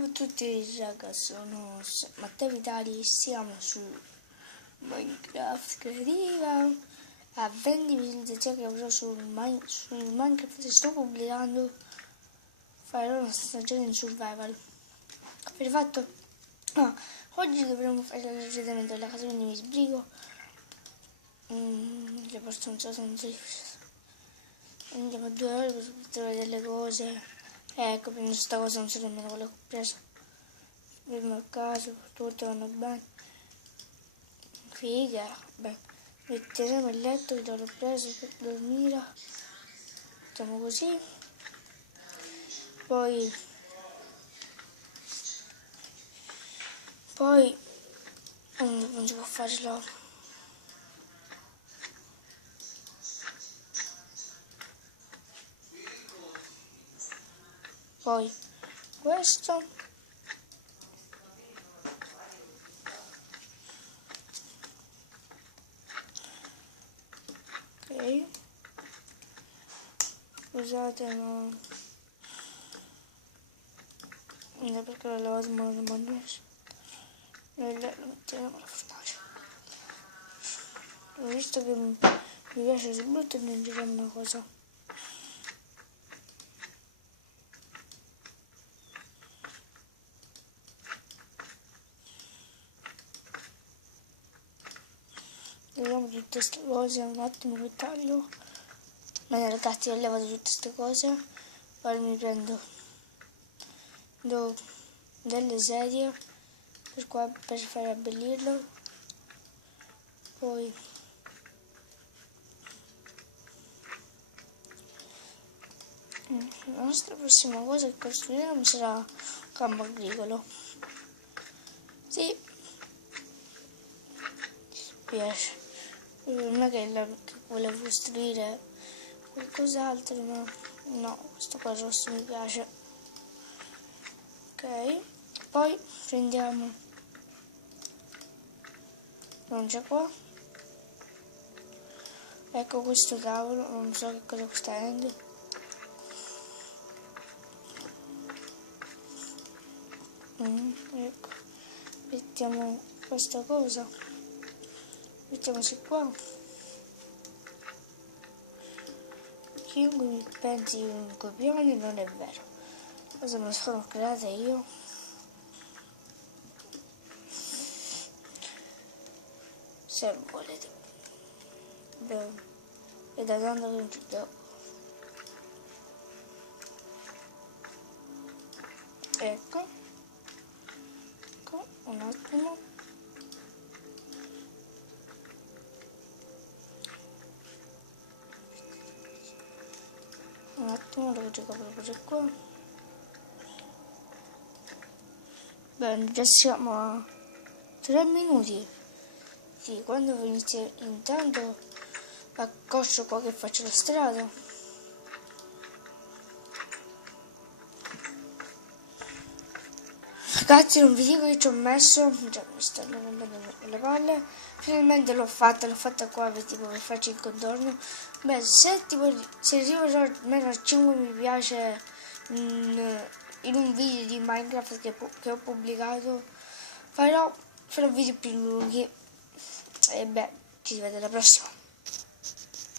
Ciao a tutti ragazzi, sono Matteo Vitali, siamo su Minecraft Creativa. A 20 visualizzazioni che avrò su Minecraft sto pubblicando, farò una stagione in survival. Per fatto, oggi dovremo fare il reclutamento della casa, quindi mi sbrigo. Le persone sono andiamo a 2 ore per trovare delle cose. Ecco, prendo questa cosa, non so nemmeno quello che ho preso. Vediamo a caso, tutto vanno bene. Figa, beh, metteremo il letto che l'ho preso per dormire. Facciamo così. Poi non si può fare là. Poi questo. Ok. Scusate, no. Non perché l'ho lavato ma non l'ho messo. Noi lo mettiamo alla fornace. Ho visto che mi piace sul brutto e non giriamo una cosa. Vediamo tutte queste cose, un attimo che taglio. Bene ragazzi, ho levato tutte queste cose. Poi mi prendo delle sedie per fare abbellirlo. Poi la nostra prossima cosa che costruiremo sarà un campo agricolo. Sì, mi piace. Non è che volevo costruire qualcos'altro, ma no, questo qua rosso mi piace. Ok, poi prendiamo, non c'è qua. Ecco questo tavolo, non so che cosa sta avendo. Ecco, mettiamo questa cosa, mettiamoci qua. Chiunque mi pensi un copione non è vero, cosa me la sono creata io. Se volete, è da tanto che non ci gioco. Ecco, un attimo. Un attimo, devo giocare proprio qua. Bene, già siamo a 3 minuti. Sì, quando inizio, intanto accoscio qua che faccio la strada. Ragazzi, non vi dico che ci ho messo, già mi stanno rompendo le palle. Finalmente l'ho fatta qua tipo per farci il contorno. Beh, se arrivo almeno a 5 mi piace in un video di Minecraft che ho pubblicato, farò video più lunghi. E beh, ci si vede alla prossima.